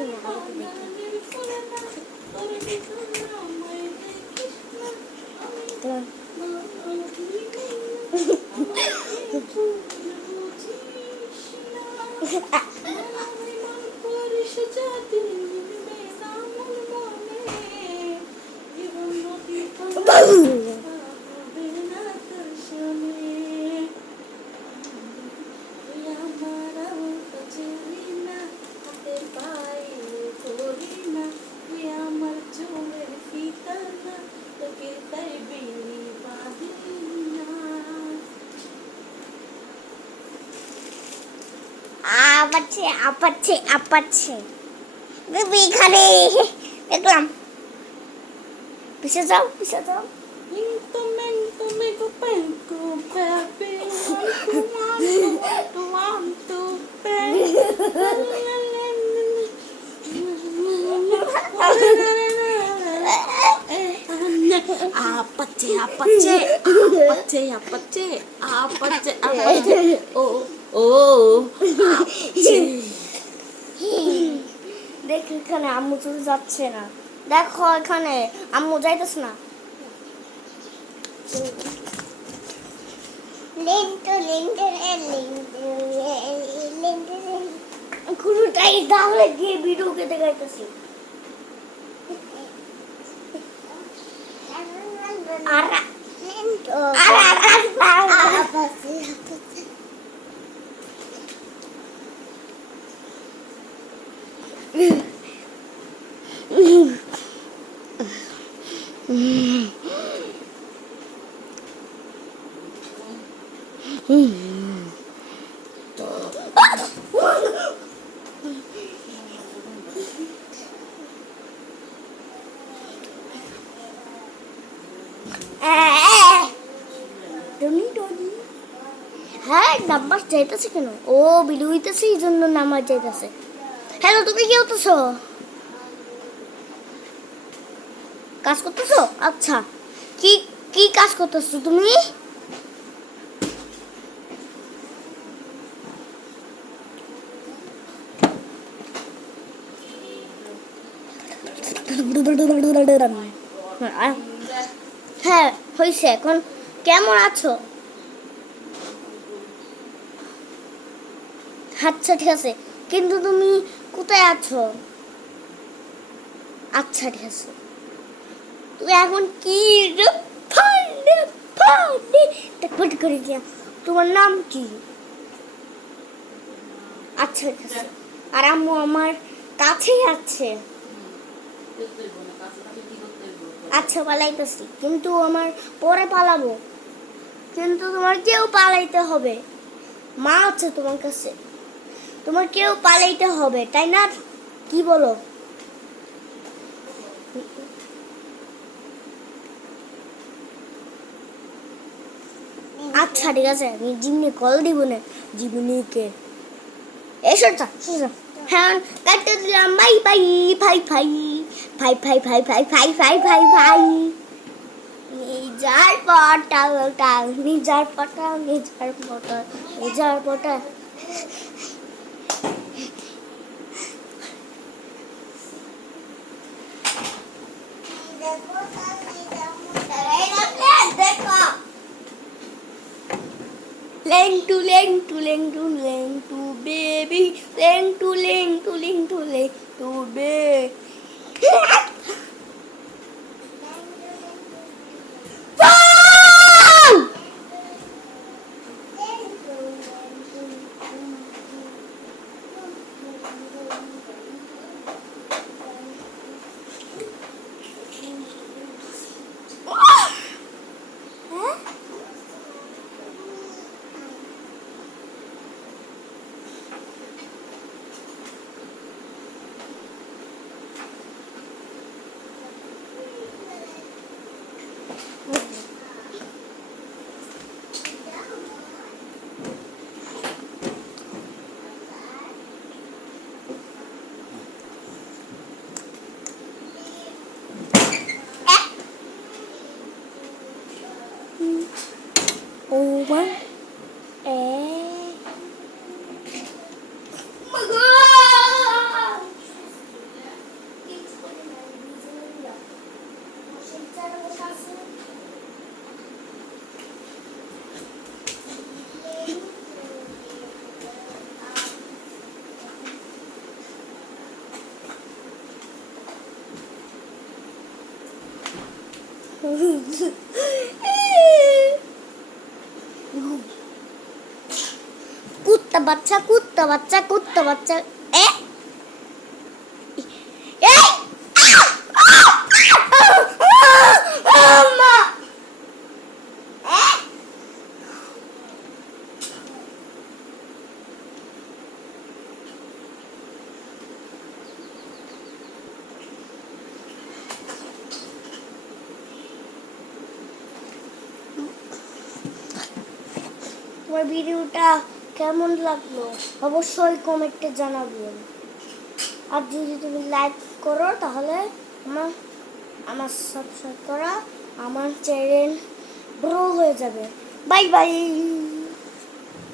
না আপাচ্ছে আপাচ্ছে আপাচ্ছে এখানে দেখলাম পিছে যাও পিছে যাও Apache, apache, apache, apache, apache, apache. Oh, oh, apache. দেখ এখানে আম্মু তো যাচ্ছে না দেখো এখানে আম্মু যাইতেছ না কোনোটাই তাহলে গিয়ে ভিডিওকে দেখাইতেছি হ্যাঁ নাম্বার যাইতেছে কেন ও ভিডিও হইতেছে এই জন্য নাম্বার যাইতেছে হ্যালো তুমি কি হতেছো কাজ করতেছো আচ্ছা কি কি কাজ করতেছো তুমি হ্যাঁ হয়েছে এখন কেমন আছো আচ্ছা ঠিক আছে কিন্তু তুমি কোথায় আছো আচ্ছা ঠিক আছে তুমি এখন কি করে দিয়া তোমার নাম কি আচ্ছা ঠিক আছে আর আম্মু আমার কাছেই আছে আচ্ছা পালাইতেছি কিন্তু আমার পরে পালাবো কিন্তু তোমার কেউ পালাইতে হবে মা আছে তোমার কাছে তোমার কেউ পালাইতে হবে তাই না কি বলো আচ্ছা ঠিক আছে আমি জিমনি কল দিব না জীবনীকে এসো হ্যাঁ কাটতে দিলাম বাই বাই ভাই ভাই ভাই ভাই ভাই ভাই ভাই ভাই ভাই ভাই নিজার পটা ওটা নিজার পটা নিজার পটা নিজার পটা Leng to leng to leng to leng to baby leng to leng to leng to leng to baby কুত্তা বাচ্চা কুত্তা বাচ্চা কুত্তা বাচ্চা এ এই আম্মা তোমার ভিডিওটা কেমন লাগলো অবশ্যই কমেন্টে জানাবেন আর যদি তুমি লাইক করো তাহলে আমার আমার সাবস্ক্রাইব করা আমার চ্যানেল গ্রো হয়ে যাবে বাই বাই